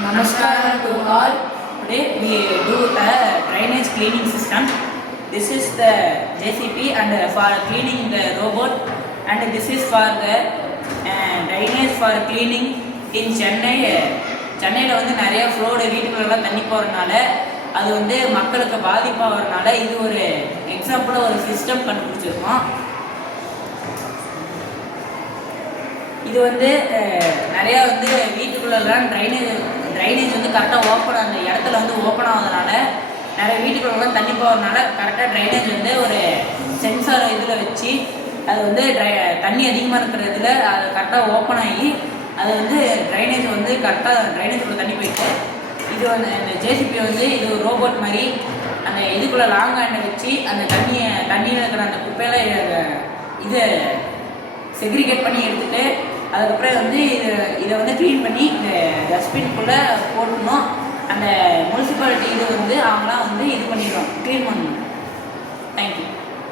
Namaskaram to all. Today we do a drainage cleaning system. This is the JCP and for cleaning the robot, and this is for the drainage for cleaning in Chennai. சென்னையில் வந்து நிறைய ஃப்ளோடு வீட்டுக்குள்ளெல்லாம் தண்ணி போகிறதுனால அது வந்து மக்களுக்கு பாதிப்பாகிறதுனால இது ஒரு எக்ஸாம்பிளாக ஒரு சிஸ்டம் கண்டுபிடிச்சிருக்கோம். இது வந்து நிறையா வந்து வீட்டுக்குள்ளெல்லாம் ட்ரைனேஜ் வந்து கரெக்டாக ஓப்பன் அந்த இடத்துல வந்து ஓப்பன் ஆகுறதுனால நிறைய வீட்டுக்குள்ளெல்லாம் தண்ணி போகிறதுனால கரெக்டாக ட்ரைனேஜ் வந்து ஒரு சென்சார் இதில் வச்சு அது வந்து தண்ணி அதிகமாக இருக்கிறதுல அது கரெக்டாக ஓப்பன் ஆகி அது வந்து ட்ரைனேஜ் வந்து கரெக்டாக ட்ரைனேஜுக்குள்ளே தண்ணி போயிட்டு இது வந்து அந்த ஜேசிபி வந்து இது ஒரு ரோபோட் மாதிரி அந்த இதுக்குள்ளே லாங் ஹேண்டை வச்சு அந்த தண்ணியில் இருக்கிற அந்த குப்பையில் இதை செக்ரிகேட் பண்ணி எடுத்துகிட்டு அதுக்கப்புறம் வந்து இதை வந்து க்ளீன் பண்ணி இந்த டஸ்ட்பின்குள்ளே போடணும். அந்த முனிசிபாலிட்டி இது வந்து அவங்களாம் வந்து இது பண்ணிடுவாங்க, க்ளீன் பண்ணணும். தேங்க்யூ.